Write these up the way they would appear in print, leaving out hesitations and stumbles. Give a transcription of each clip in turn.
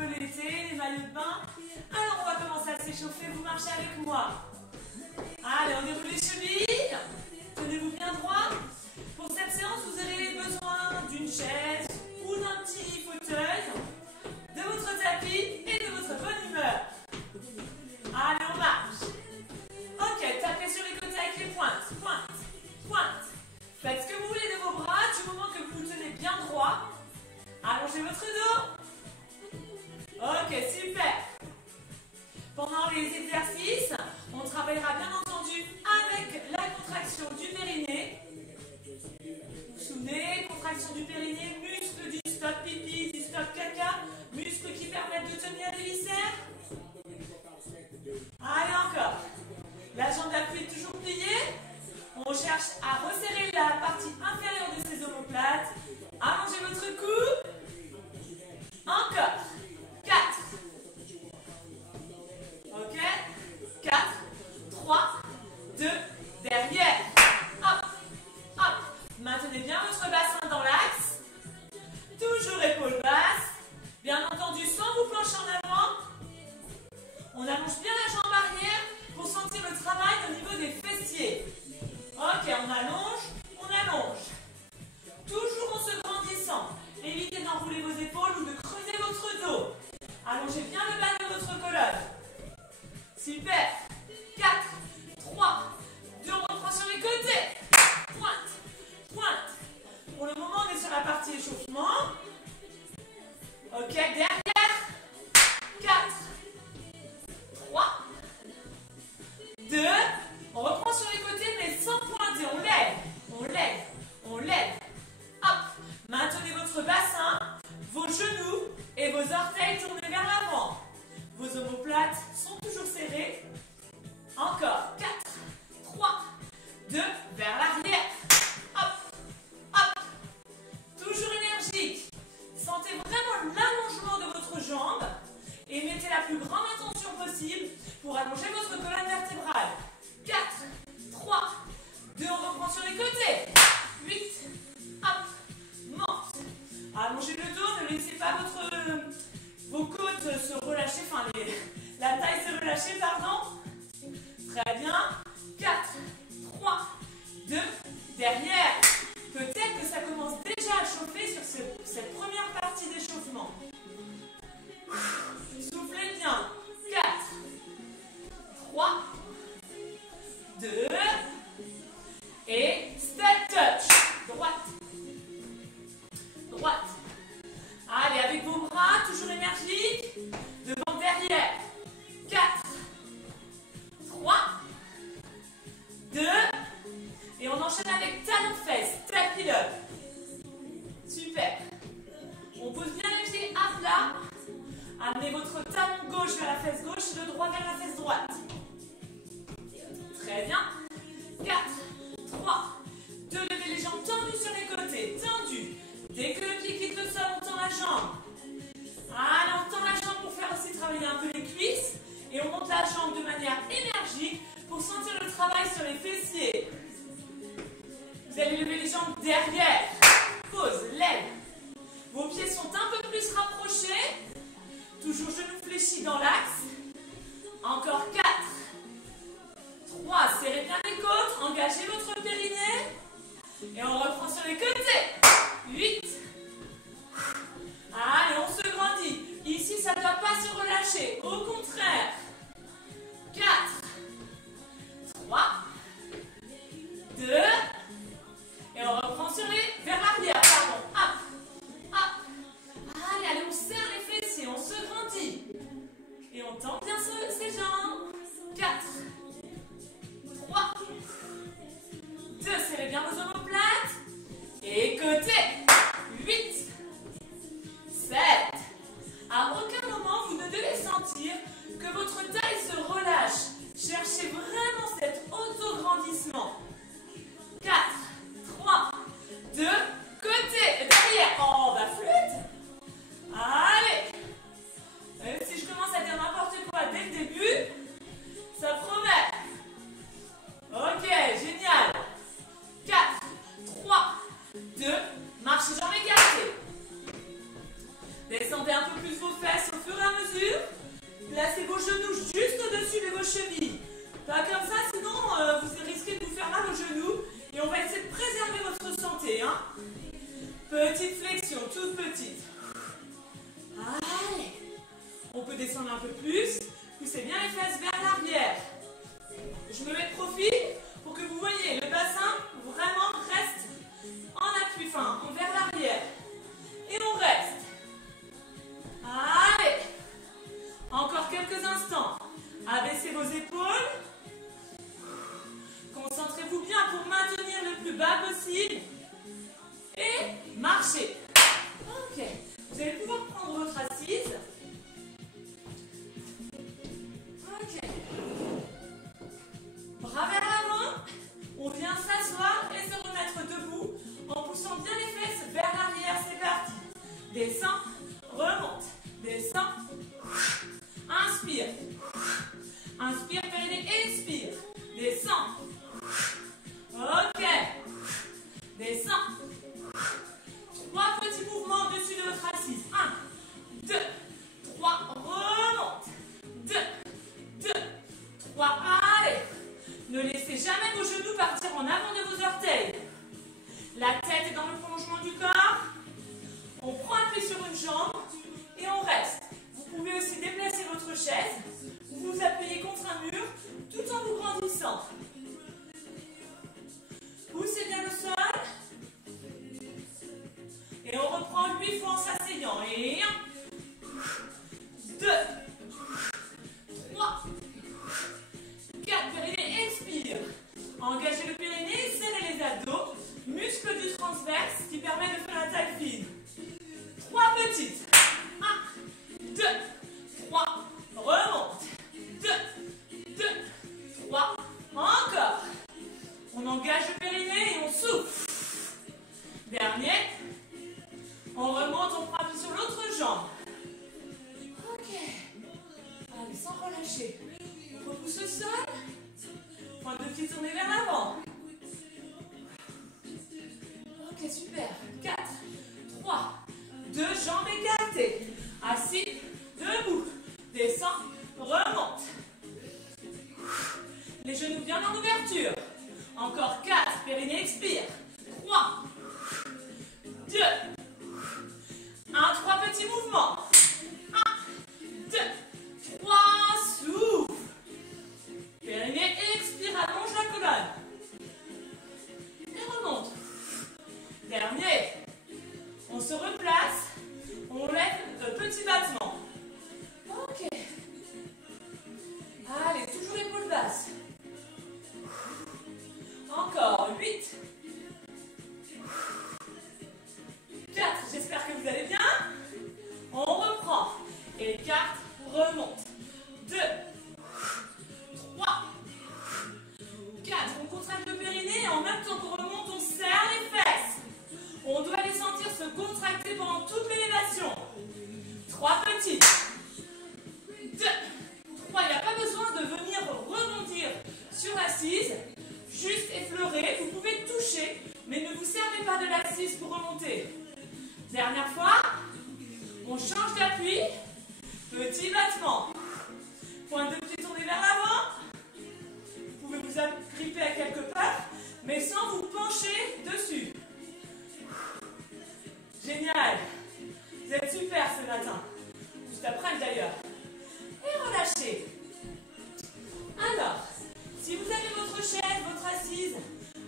peu l'été, les maillots de bain. Alors on va commencer à s'échauffer, vous marchez avec moi. Allez, on déroule les chevilles. Tenez-vous bien droit. Pour cette séance, vous aurez besoin d'une chaise ou d'un petit fauteuil, de votre tapis et de votre bonne humeur. Allez, on marche. Ok, tapez sur les côtés avec les pointes. Pointe, pointe. Faites ce que vous voulez de vos bras du moment que vous vous tenez bien droit. Allongez votre dos. Ok, super. Pendant les exercices, on travaillera bien entendu avec la contraction du périnée. Vous vous souvenez, contraction du périnée, muscles du stop pipi, du stop caca, muscles qui permettent de tenir les viscères. Allez, encore. La jambe d'appui est toujours pliée. On cherche à resserrer la partie inférieure de ses omoplates. Allongez votre cou. Encore. 4. Ok. 4, 3, 2, derrière. Hop, hop. Maintenez bien votre bassin dans l'axe. Toujours épaules basses. Bien entendu, sans vous pencher en avant. On allonge bien la jambe arrière pour sentir le travail au niveau des fessiers. Ok, on allonge, on allonge. Toujours en se grandissant. Évitez d'enrouler vos épaules ou de creuser votre dos. Allongez bien le bas de votre colonne. Super. 4, 3, 2, on reprend sur les côtés. Pointe, pointe. Pour le moment, on est sur la partie échauffement. Ok, derrière. 4, 3, 2, on reprend sur les côtés mais sans pointer, on lève, on lève, on lève. Hop, maintenez votre bassin, vos genoux et vos orteils tournés vers l'avant. Vos omoplates sont toujours serrées. Encore, 4, 3, 2, vers l'arrière. Hop, hop, toujours énergique. Sentez vraiment l'allongement de votre jambe et mettez la plus grande attention possible pour allonger votre colonne vertébrale. 4, 3, 2, on reprend sur les côtés. 8, hop, monte. Allongez le dos, ne laissez pas vos côtes se relâcher, enfin la taille se relâcher, pardon. Très bien. 4, 3, 2, derrière. Peut-être que ça commence déjà à chauffer sur cette première partie d'échauffement. Soufflez bien. 4, 3, 2, et step touch. Droite. Droite. Allez, avec vos bras, toujours énergiques. Devant, derrière. 4, 3, 2, et on enchaîne avec talon-fesse. Step it up. Super. On pose bien les pieds à plat. Amenez votre talon gauche vers la fesse gauche, le droit vers la fesse droite. Très bien. 4, 3, 2, levez les jambes tendues sur les côtés. Tendues. Dès que le pied quitte le sol, on tend la jambe. Allez, on tend la jambe pour faire aussi travailler un peu les cuisses. Et on monte la jambe de manière énergique pour sentir le travail sur les fessiers. Vous allez lever les jambes derrière. Pause, lève. Vos pieds sont un peu plus rapprochés. Toujours genoux fléchis dans l'axe. Encore 4, 3, serrez bien les côtes, engagez votre périnée. Et on reprend sur les côtés. 8. Allez, on se grandit. Ici, ça ne doit pas se relâcher. Au contraire. 4, 3, 2. Et on reprend sur vers l'arrière, pardon. Hop, hop. Allez, on serre les fessiers, on se grandit. Et on tend bien ses jambes. 4, 3, 2, serrez bien vos omoplates. Et côté. 8, 7. À aucun moment, vous ne devez sentir que votre taille se relâche. Cherchez vraiment cet auto-grandissement. 4, 3, 2, côté. Derrière. Oh, bah flûte. Allez. Même si je commence à dire n'importe quoi dès le début, ça promet. Ok, génial. 4, 3, 2, marche jambes écartées. Descendez un peu plus vos fesses au fur peut descendre un peu plus. Poussez bien les fesses vers l'arrière. Je me mets de profil pour que vous voyez le bassin vraiment reste en appui, enfin vers l'arrière. Et on reste. Allez. Encore quelques instants. Abaissez vos épaules. Concentrez-vous bien pour maintenir le plus bas possible. Et marchez. Ok. Vous allez pouvoir prendre votre assise. Ok. Bras vers l'avant. On vient s'asseoir et se remettre debout en poussant bien les fesses vers l'arrière. C'est parti. Descends, remonte. Descends. Inspire. Inspire, périnée, expire. Descends. Ok. Descends. 3 petits mouvements au-dessus de votre assise. 1, 2, 3. Remonte. 2, 2, 3. Allez. Ne laissez jamais vos genoux partir en avant de vos orteils. La tête est dans le prolongement du corps. On prend appui sur une jambe et on reste. Vous pouvez aussi déplacer votre chaise ou vous appuyez contre un mur tout en vous grandissant. Poussez bien le sol. Et on reprend 8 fois en s'asseyant. Et 1, 2, 3, 4. Périnée, expire. Engagez le périnée, serrez les abdos. Muscle du transverse qui permet de faire la taille fine. 3 petites. 1, 2, 3. Remonte. 2, 2, 3. Encore. On engage le périnée et on souffle. Dernier. On remonte, on prend appui sur l'autre jambe. Ok. Allez, sans relâcher. On repousse le sol. Point de pied tourné vers l'avant. Ok, super. 4, 3, 2 jambes écartées. Assis, debout. Descends, remonte. Les genoux bien en ouverture. Encore 4, périnée expire. 3, 2, 1, 3 petits mouvements. 1, 2, 3, souffle. Périnée expire, allonge la colonne. Et remonte. Dernier. On se replace. On lève le petit battement. Ok. Allez, toujours épaules basses. Encore 8. 4. J'espère que vous allez bien. On reprend. Et 4. Remonte. 2. 3. 4. On contracte le périnée et en même temps qu'on remonte, on serre les fesses. On doit les sentir se contracter pendant toute l'élévation. 3 petites. 2. 3. Il n'y a pas besoin de venir rebondir sur l'assise. Juste effleurer. Vous pouvez toucher, mais ne vous servez pas de l'assise pour remonter. Dernière fois. On change d'appui. Petit battement. Pointe de pied tournée vers l'avant. Vous pouvez vous agripper à quelque part, mais sans vous pencher dessus. Génial. Vous êtes super ce matin. Juste après d'ailleurs. Et relâchez. Alors, si vous avez votre chaise, votre assise,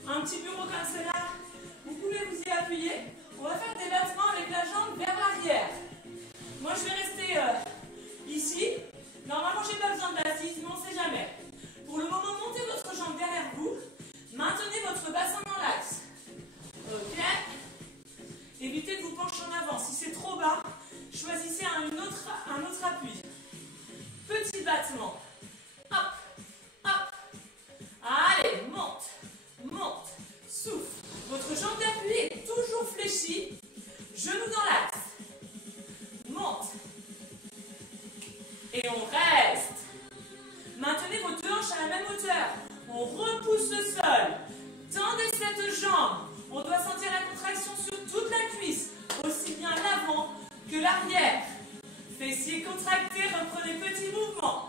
un petit bureau comme cela, vous pouvez vous y appuyer. On va faire des battements avec la jambe vers l'arrière. Moi, je vais rester ici. Normalement, je n'ai pas besoin d'assise, mais on ne sait jamais. Pour le moment, montez votre jambe derrière vous. Maintenez votre bassin dans l'axe. Ok. Évitez de vous pencher en avant. Si c'est trop bas, choisissez un autre appui. Petit battement. Hop, hop. Allez, monte, monte, souffle. Votre jambe d'appui est toujours fléchie. Genou dans l'axe. Monte. Et on reste. Maintenez vos deux hanches à la même hauteur. On repousse le sol. Tendez cette jambe. On doit sentir la contraction sur toute la cuisse, aussi bien l'avant que l'arrière. Fessiers contractés, reprenez petit mouvement.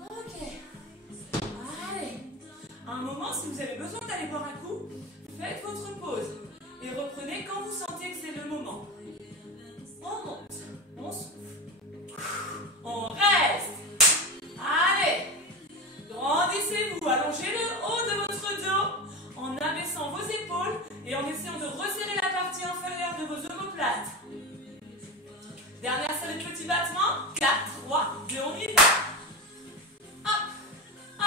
Ok. Allez. À un moment, si vous avez besoin d'aller boire un coup, faites votre pause et reprenez quand vous sentez que c'est le moment. On monte, on souffle, on troisième petit battement. 4, 3, 2, on y va. Hop, hop.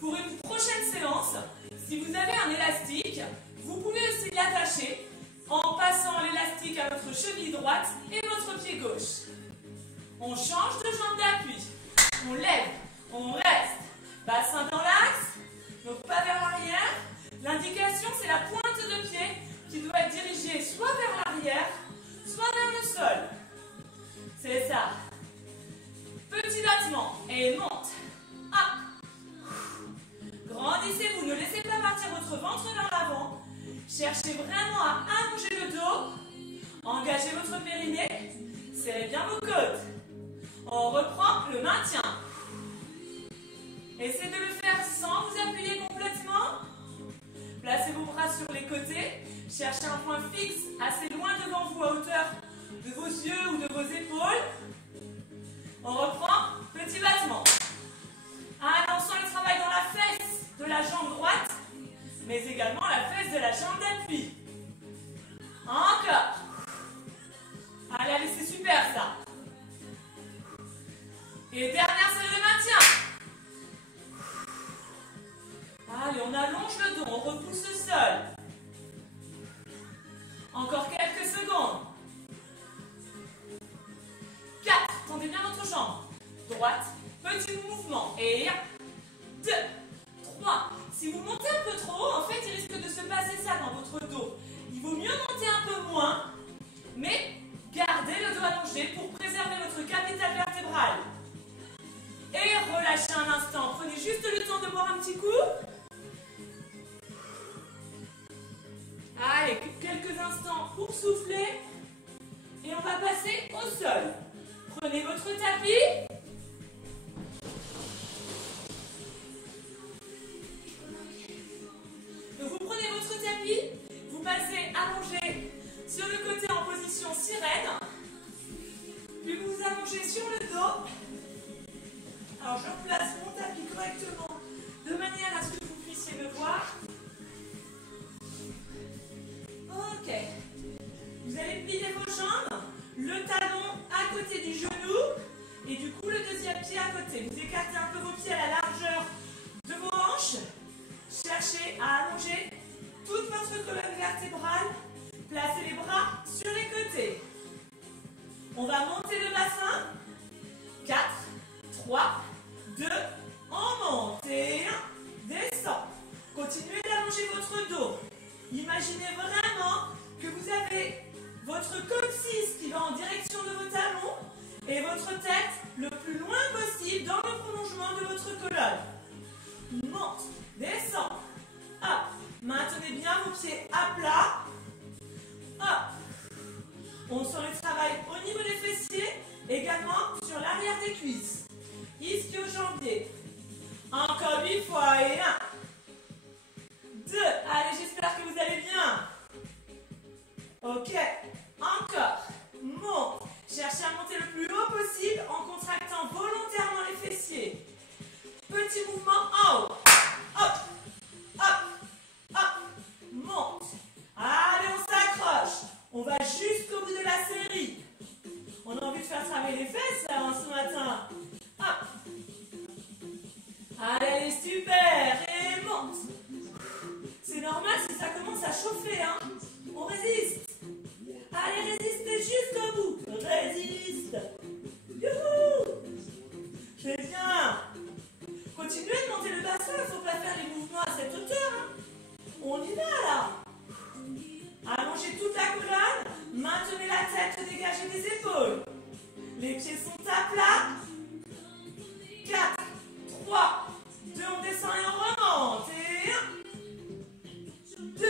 Pour une prochaine séance, si vous avez un élastique, vous pouvez aussi l'attacher en passant l'élastique à votre cheville droite et votre pied gauche. On change de jambe d'appui. On lève, on reste. Bassin dans l'axe, donc pas vers l'arrière. L'indication, c'est la pointe de pied qui doit être dirigée soit vers l'arrière, soit vers le sol. C'est ça. Petit battement et monte. Hop. Grandissez-vous, ne laissez pas partir votre ventre vers l'avant. Cherchez vraiment à allonger le dos. Engagez votre périnée. Serrez bien vos côtes. On reprend le maintien. Essayez de le faire sans vous appuyer complètement. Placez vos bras sur les côtés. Cherchez un point fixe assez loin devant vous à hauteur de vos yeux ou de vos épaules. On reprend, petit battement. Allez, on sent le travail dans la fesse de la jambe droite, mais également la fesse de la jambe d'appui. Encore. Allez, allez, c'est super ça. Et dernière série de maintien. Allez, on allonge le dos, on repousse le sol. Encore quelques secondes. 4, tendez bien votre jambe. Droite, petit mouvement. Et 1, 2, 3. Si vous montez un peu trop haut, en fait, il risque de se passer ça dans votre dos. Il vaut mieux monter un peu moins, mais gardez le dos allongé pour préserver votre capitale vertébrale. Et relâchez un instant. Prenez juste le temps de boire un petit coup. Allez, quelques instants pour souffler. Et on va passer au sol. Prenez votre tapis. Donc vous prenez votre tapis. Vous passez allongé sur le côté en position sirène. Puis vous vous allongez sur le dos. Alors je replace mon tapis correctement de manière à ce que vous puissiez me voir. Ok. Vous allez plier vos jambes, le talon à côté du genou et du coup le deuxième pied à côté. Vous écartez un peu vos pieds à la largeur de vos hanches. Cherchez à allonger toute votre colonne vertébrale. Placez les bras sur les côtés. On va monter le bassin. 4, 3, 2, on monte et 1, descend. Continuez d'allonger votre dos. Imaginez vraiment que vous avez votre coccyx qui va en direction de vos talons et votre tête le plus loin possible dans le prolongement de votre colonne. Monte, descend, hop. Maintenez bien vos pieds à plat. Hop. On sent le travail au niveau des fessiers, également sur l'arrière des cuisses. Ischio-jambier. Encore 8 fois et 1, 2. Allez, j'espère que vous allez bien. Ok. Encore. Monte. Cherchez à monter le plus haut possible en contractant volontairement les fessiers. Petit mouvement en haut. Hop. Hop. Hop. Monte. Allez, on s'accroche. On va jusqu'au bout de la série. On a envie de faire travailler les fesses là, ce matin. Hop. Allez, super. Et monte. C'est normal si ça commence à chauffer, hein. On résiste. Allez, résistez jusqu'au bout. Résiste. Youhou. C'est bien. Continuez de monter le bassin. Il ne faut pas faire les mouvements à cette hauteur, hein. On y va, là. Allongez toute la colonne. Maintenez la tête dégagée des épaules. Les pieds sont à plat. 4, 3, 2, on descend et on remonte. Et 1, 2,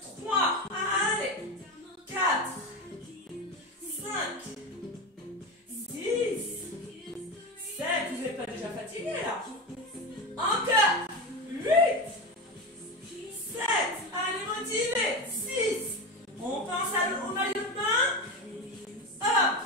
3, allez, 4, 5, 6, 7, vous n'êtes pas déjà fatigué là. Encore, 8, 7, allez motivé, 6, on pense au maillot de bain, hop,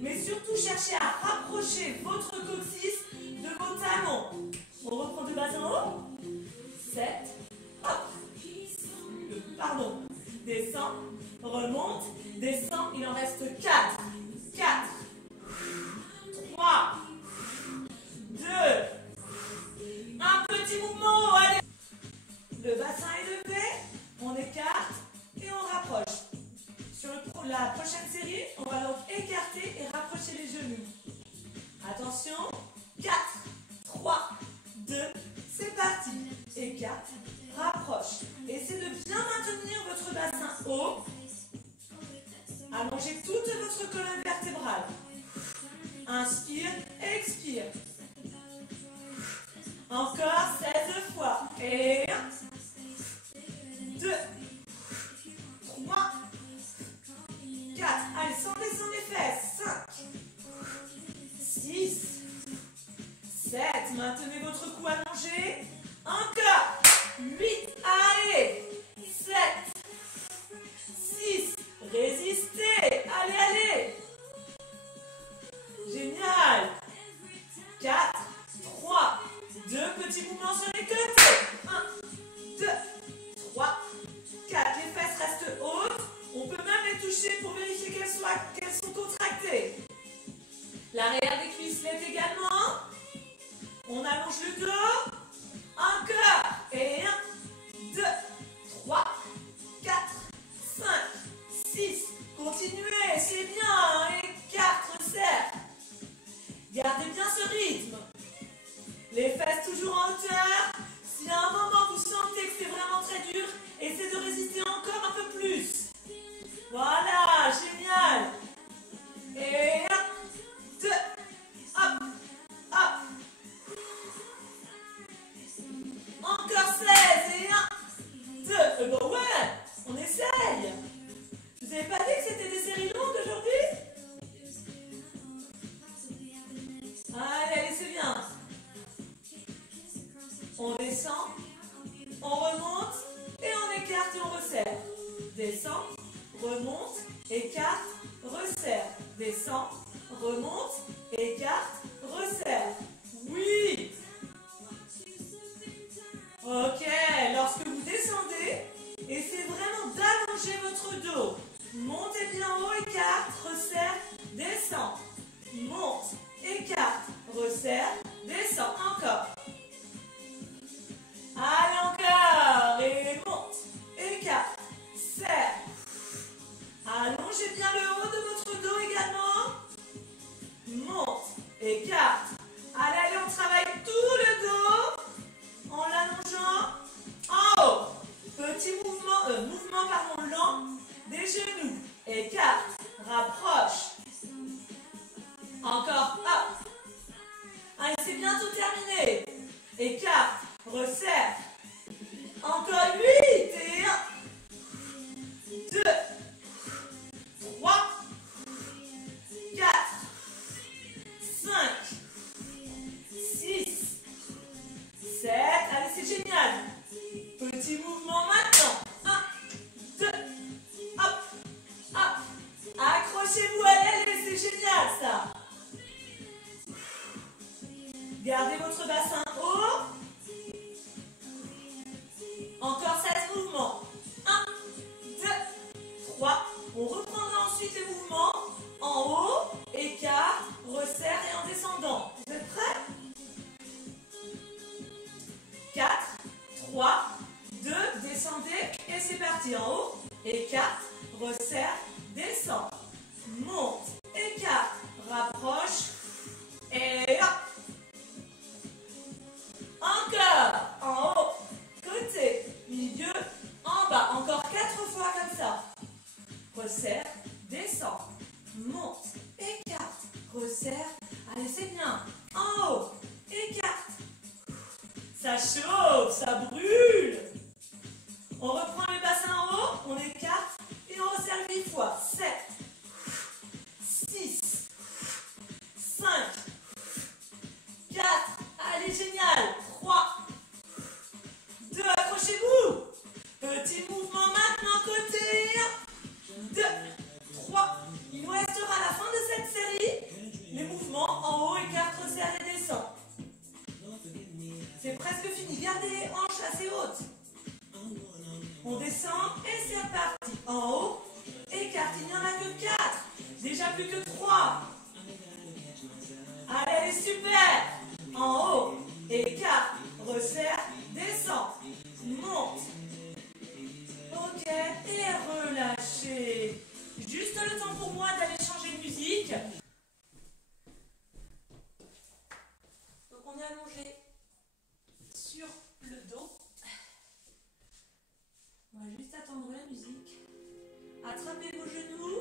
Mais surtout, cherchez à rapprocher votre coccyx de vos talons. On reprend de bas en haut. 7. Hop. Pardon. Descend. Remonte. Descend. Il en reste 4. 4. 3. 2. Un petit mouvement. Allez. Le bassin est levé. On écarte et on rapproche. Sur la prochaine série, on va donc écarter et rapprocher les genoux. Attention. 4. 3. 2. C'est parti. Écarte. Rapproche. Essayez de bien maintenir votre bassin haut. Allongez toute votre colonne vertébrale. Inspire, expire. Encore 16 fois. Et 1, 2, 3, 4. Allez, sans descendre les fesses. 5, 6, 7. Maintenez votre cou allongé. Encore. 8. Allez. 7, 6. Résistez. Allez, allez. Génial. 4, 3, 2 petits mouvements sur les côtés. 1, 2, 3, 4. Les fesses restent hautes. On peut même les toucher pour vérifier qu'elles sont contractées. L'arrière des cuisses l'est également. On allonge le dos. Encore. Et 1, 2, 3, 4, 5, 6. Continuez, c'est bien. Et 4, resserre. Gardez bien ce rythme. Les fesses toujours en hauteur. Si à un moment vous sentez que c'est vraiment très dur, essayez de résister encore un peu plus. Voilà, génial. Et 1, 2, hop, hop. Encore 16 et 1, 2. Ben ouais, on essaye. Vous n'avez pas dit que c'était des séries longues aujourd'hui? Allez, c'est bien. On descend, on remonte et on écarte et on resserre. Descend, remonte, écarte, resserre. Descend, remonte, écarte, resserre. Oui. Ok, lorsque vous descendez, essayez vraiment d'allonger votre dos. Montez bien haut, écarte, resserre, descend. Monte, écarte, resserre, descend. Encore. Allez, encore. Et monte, écarte, serre. Allongez bien le haut de votre dos également. Monte, écarte. Allez, allez, on travaille tout le dos en l'allongeant en haut. Petit mouvement lent des genoux. Écarte, rapproche. Encore, hop. Allez, c'est bientôt terminé. Écarte, resserre. Encore 8 et 1, 2, 3, 4, 5, 6, 7. Allez, c'est génial. Petit mouvement maintenant. 1, 2, hop, hop. Accrochez-vous, allez, c'est génial ça. Gardez votre bassin haut. Encore 16 mouvements. 1, 2, 3. On reprendra ensuite les mouvements en haut, écart, resserre et en descendant. Vous êtes prêts? 4, 3, 2, descendez et c'est parti. En haut, écarte, resserre, descend. Monte, écarte, rapproche et hop. Encore en haut, côté, milieu, en bas. Encore 4 fois comme ça. Resserre, descend, monte, écarte, resserre. Allez, c'est bien. En haut, écarte. Ça chauffe, ça brûle. On reprend le bassin en haut, on écarte et on resserre 8 fois. 7, 6, 5, 4. Allez, génial. 3, 2, accrochez-vous. Petit mouvement maintenant, côté. 2, 3. Il nous restera à la fin de cette série presque fini. Gardez les hanches assez hautes. On descend et c'est reparti. En haut, écarte, il n'y en a que 4. Déjà plus que 3. Allez, super. En haut, écarte, resserre, descend, monte. Ok, et relâchez. Juste le temps pour moi d'aller changer de musique. Donc on est allongé sur le dos. On va juste attendre la musique. Attrapez vos genoux.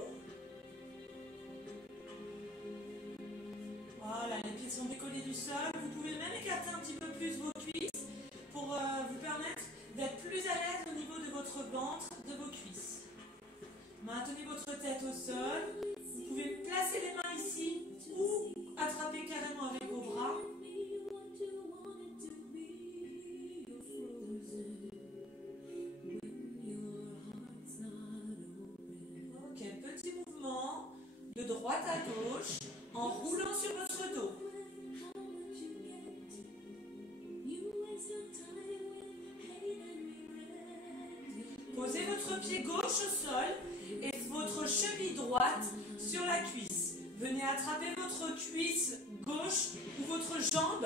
Voilà, les pieds sont décollés du sol. Vous pouvez même écarter un petit peu plus vos cuisses pour vous permettre d'être plus à l'aise au niveau de votre ventre, de vos cuisses. Maintenez votre tête au sol. Vous pouvez placer les mains ici ou attraper carrément avec vos bras. Ok, petit mouvement de droite à gauche en roulant sur votre dos. Posez votre pied gauche au sol et votre cheville droite sur la cuisse. Venez attraper votre cuisse gauche ou votre jambe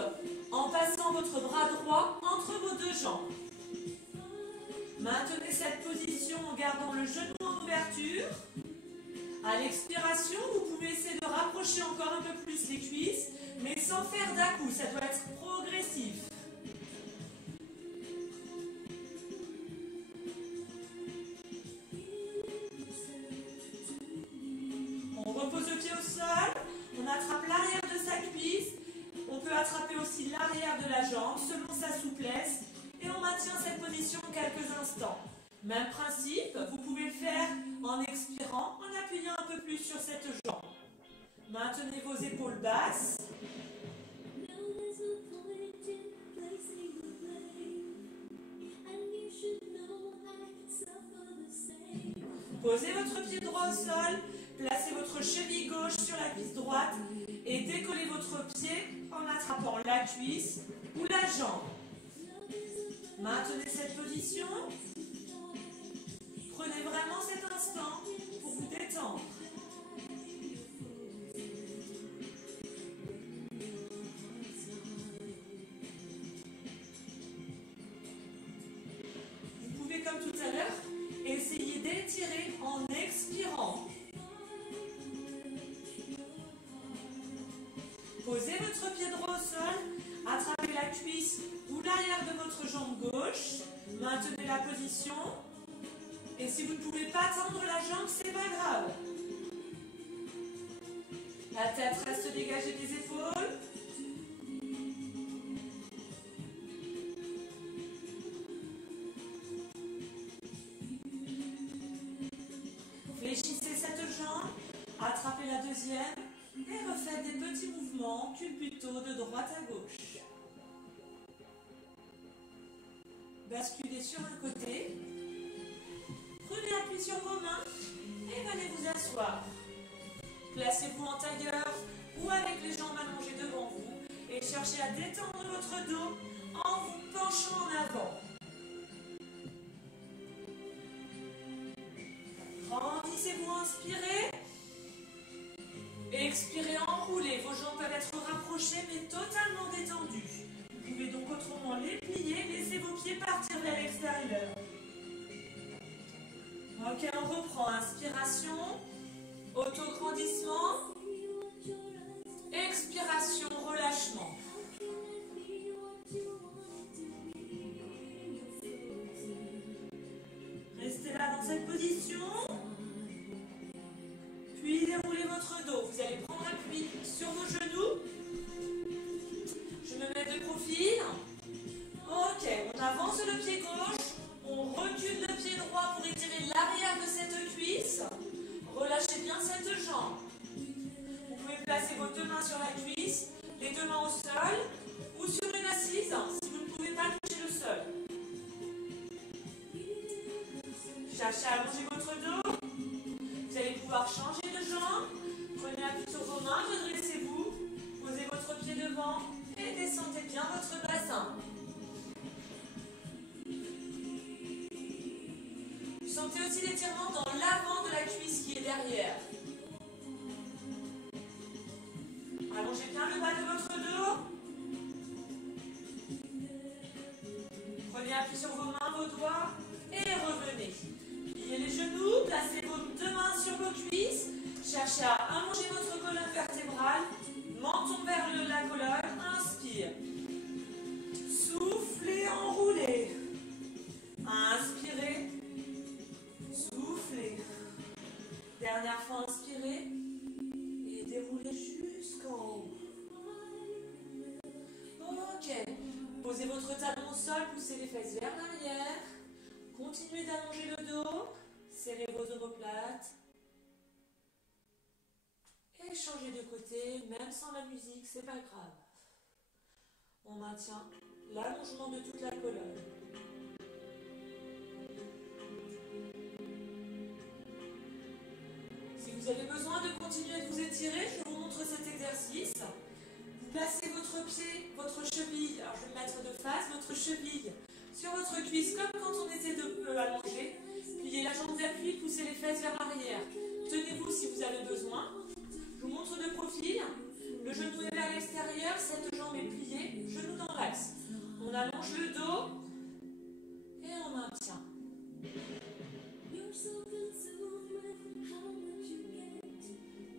en passant votre bras droit entre vos deux jambes. Maintenez cette position en gardant le genou en ouverture. À l'expiration, vous pouvez essayer de rapprocher encore un peu plus les cuisses, mais sans faire d'à-coup, ça doit être progressif. On repose le pied au sol, on attrape l'arrière de sa cuisse, on peut attraper aussi l'arrière de la jambe selon sa souplesse et on maintient cette position quelques instants. Même principe, vous pouvez le faire en expirant, en appuyant un peu plus sur cette jambe. Maintenez vos épaules basses. Posez votre pied droit au sol, placez votre cheville gauche sur la cuisse droite et décollez votre pied en attrapant la cuisse ou la jambe. Maintenez cette position. Prenez vraiment cet instant pour vous détendre. Vous pouvez, comme tout à l'heure, essayer d'étirer en expirant. Posez votre pied droit au sol, attrapez la cuisse ou l'arrière de votre jambe gauche, maintenez la position. Et si vous ne pouvez pas tendre la jambe, c'est pas grave. La tête reste dégagée des épaules. Fléchissez cette jambe, attrapez la deuxième et refaites des petits mouvements culbuto de droite à gauche. Basculez sur un côté. Prenez appui sur vos mains et venez vous asseoir. Placez-vous en tailleur ou avec les jambes allongées devant vous et cherchez à détendre votre dos en vous penchant en avant. Grandissez-vous, inspirez. Expirez, enroulez. Vos jambes peuvent être rapprochées mais totalement détendues. Vous pouvez donc autrement les plier, laissez vos pieds partir vers l'extérieur. Ok, on reprend. Inspiration, autograndissement, expiration, relâchement. Restez là dans cette position. Puis déroulez votre dos. Vous allez prendre appui sur vos genoux. Je me mets de profil. Ok, on avance le pied gauche. On recule le pied droit pour étirer l'arrière de cette cuisse. Relâchez bien cette jambe. Vous pouvez placer vos deux mains sur la cuisse, les deux mains au sol ou sur une assise si vous ne pouvez pas toucher le sol. Cherchez à allonger votre dos. Vous allez pouvoir changer de jambe. Prenez appui sur vos mains, redressez-vous. Posez votre pied devant et descendez bien votre bassin. Allongez bien le bas de votre dos. Prenez appui sur vos mains, vos doigts et revenez. Pliez les genoux, placez vos deux mains sur vos cuisses. Cherchez à allonger votre colonne vertébrale. Menton vers la colonne. Inspire. Soufflez, enroulez. Inspirez. Soufflez. Dernière fois, inspirez. Et déroulez jusqu'en haut. Ok. Posez votre talon au sol, poussez les fesses vers l'arrière. Continuez d'allonger le dos. Serrez vos omoplates. Et changez de côté, même sans la musique, c'est pas grave. On maintient l'allongement de toute la colonne. Si vous avez besoin de continuer de vous étirer, je vous montre cet exercice. Vous placez votre pied, votre cheville, alors je vais me mettre de face, votre cheville sur votre cuisse comme quand on était allongé. Pliez la jambe d'appui, poussez les fesses vers l'arrière. Tenez-vous si vous avez besoin. Je vous montre de profil. Le genou est vers l'extérieur, cette jambe est pliée, genou dans l'axe. On allonge le dos et on maintient.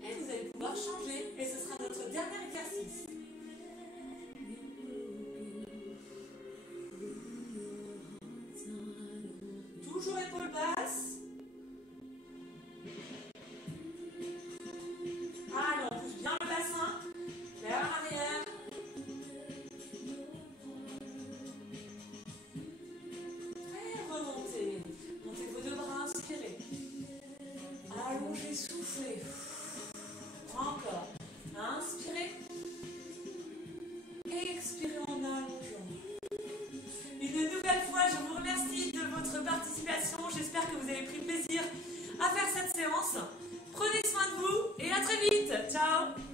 Et vous allez pouvoir changer et ce sera notre dernier exercice. Toujours épaules basses. Allez, on pousse bien le bassin vers l'arrière. Et remontez. Montez vos deux bras, inspirez. Allongez, soufflez. Encore. Inspirez. Expirez en allongeant. Une nouvelle fois, je vous remercie de votre participation. J'espère que vous avez pris plaisir à faire cette séance. Prenez soin de vous et à très vite. Ciao!